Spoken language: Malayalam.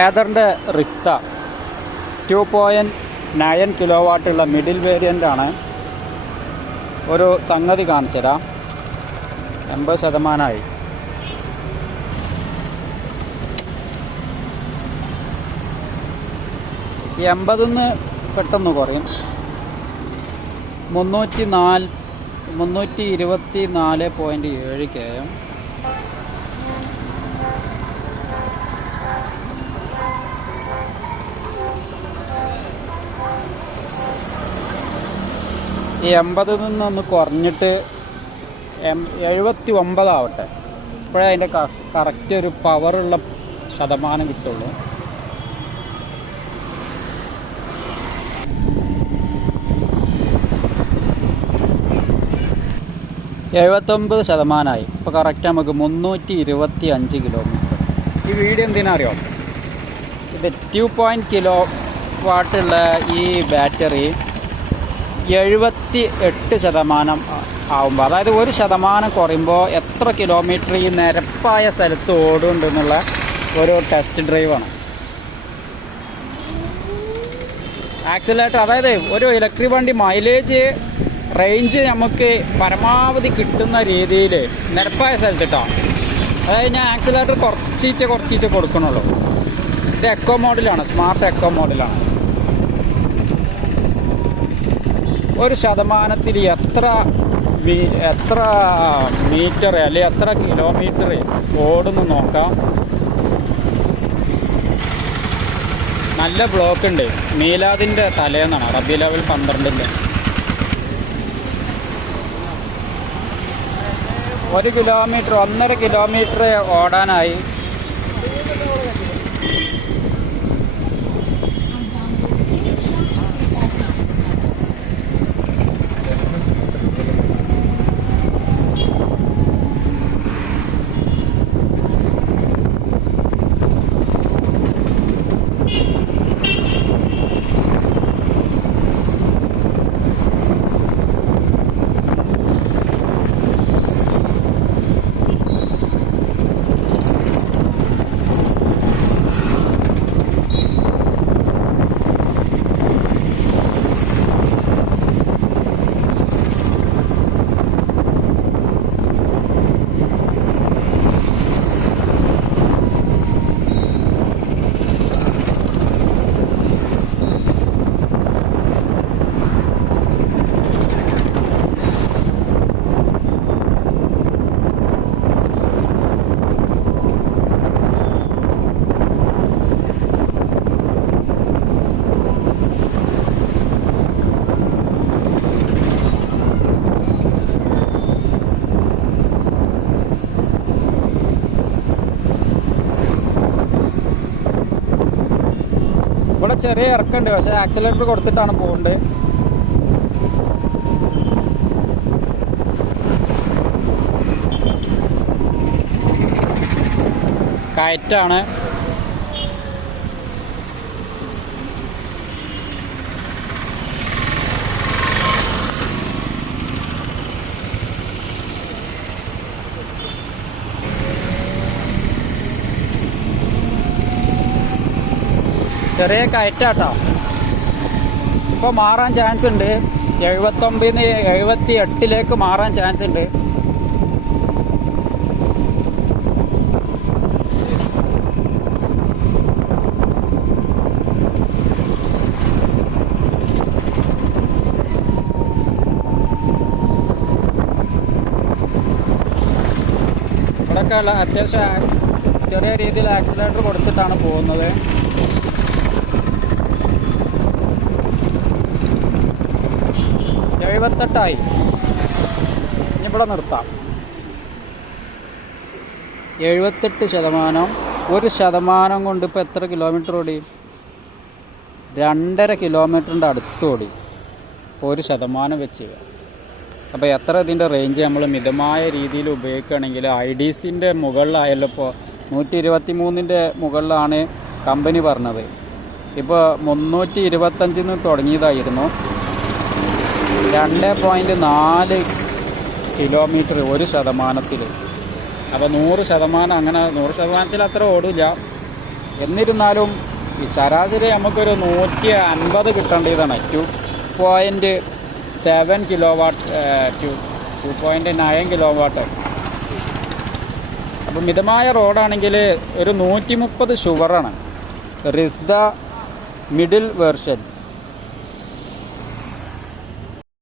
ഏതറിൻ്റെ റിസ്ത 2.9 കിലോ വാട്ടുള്ള മിഡിൽ വേരിയൻ്റാണ്. ഒരു സംഗതി കാണിച്ചു തരാം. 80%. ഈ 80 പെട്ടെന്ന് കുറയും. 324.7 km. ഈ 80 നിന്നൊന്ന് കുറഞ്ഞിട്ട് 79 ആവട്ടെ. ഇപ്പോഴേ അതിൻ്റെ കറക്റ്റ് ഒരു പവറുള്ള ശതമാനം കിട്ടുള്ളൂ. %79. ഇപ്പോൾ കറക്റ്റ് നമുക്ക് 325 കിലോമീറ്റർ. ഈ വീഡിയോ എന്തിനാ അറിയോ? ഇത് 2 കിലോ വാട്ടുള്ള ഈ ബാറ്ററി 78% ആവുമ്പോൾ, അതായത് 1% കുറയുമ്പോൾ എത്ര കിലോമീറ്റർ ഈ നിരപ്പായ സ്ഥലത്ത് ഓടുന്നുണ്ടെന്നുള്ള ഒരു ടെസ്റ്റ് ഡ്രൈവാണ്. ആക്സിലേറ്റർ, അതായത് ഒരു ഇലക്ട്രിക് വണ്ടി മൈലേജ് റേഞ്ച് നമുക്ക് പരമാവധി കിട്ടുന്ന രീതിയിൽ നിരപ്പായ സ്ഥലത്തിട്ടാണ്. അതായത് ഞാൻ ആക്സിലേറ്റർ കുറച്ചീച്ച കൊടുക്കണുള്ളൂ. ഇത് എക്കോ മോഡലാണ്, സ്മാർട്ട് എക്കോ മോഡലാണ്. 1% എത്ര മീറ്റർ അല്ലെങ്കിൽ എത്ര കിലോമീറ്റർ ഓടുന്നു നോക്കാം. നല്ല ബ്ലോക്ക് ഉണ്ട്. മീലാദിൻ്റെ തലേന്നാണ്, റബീഉൽ അവ്വൽ 12-ൻ്റെ. 1 കിലോമീറ്റർ 1.5 കിലോമീറ്റർ ഓടാനായി. ഇവിടെ ചെറിയ ഇറക്കമുണ്ട്, പക്ഷേ ആക്സിലേറ്റർ കൊടുത്തിട്ടാണ് പോകുന്നത്. കയറ്റാണ്. ചെറിയ കയറ്റാട്ടോ. ഇപ്പോൾ മാറാൻ ചാൻസ് ഉണ്ട്. 79 78 മാറാൻ ചാൻസ് ഉണ്ട്. ഇവിടെയൊക്കെ അത്യാവശ്യം ചെറിയ രീതിയിൽ ആക്സിലേറ്റർ കൊടുത്തിട്ടാണ് പോകുന്നത്. 78. ഇനി ഇവിടെ നിർത്താം. 78%. 1% കൊണ്ട് ഇപ്പോൾ എത്ര കിലോമീറ്റർ ഓടി? 2.5 കിലോമീറ്ററിൻ്റെ അടുത്ത് ഓടി. 1% വെച്ച്. അപ്പോൾ എത്ര ഇതിൻ്റെ റേഞ്ച് നമ്മൾ മിതമായ രീതിയിൽ ഉപയോഗിക്കുകയാണെങ്കിൽ IDCൻ്റെ മുകളിലായല്ലോ. ഇപ്പോൾ 123ൻ്റെ മുകളിലാണ് കമ്പനി പറഞ്ഞത്. ഇപ്പോൾ 325 തുടങ്ങിയതായിരുന്നു. 2.4 കിലോമീറ്റർ 1%. അപ്പോൾ 100%, അങ്ങനെ 100%-ൽ അത്ര ഓടില്ല. എന്നിരുന്നാലും ഈ ശരാശരി നമുക്കൊരു 150 കിട്ടേണ്ടതാണ്. 2.7 കിലോ വാട്ട് 2.9 കിലോ വാട്ട്. അപ്പം മിതമായ റോഡാണെങ്കിൽ ഒരു 130 ഷുവറാണ്. റിസ്ദ മിഡിൽ വേർഷൻ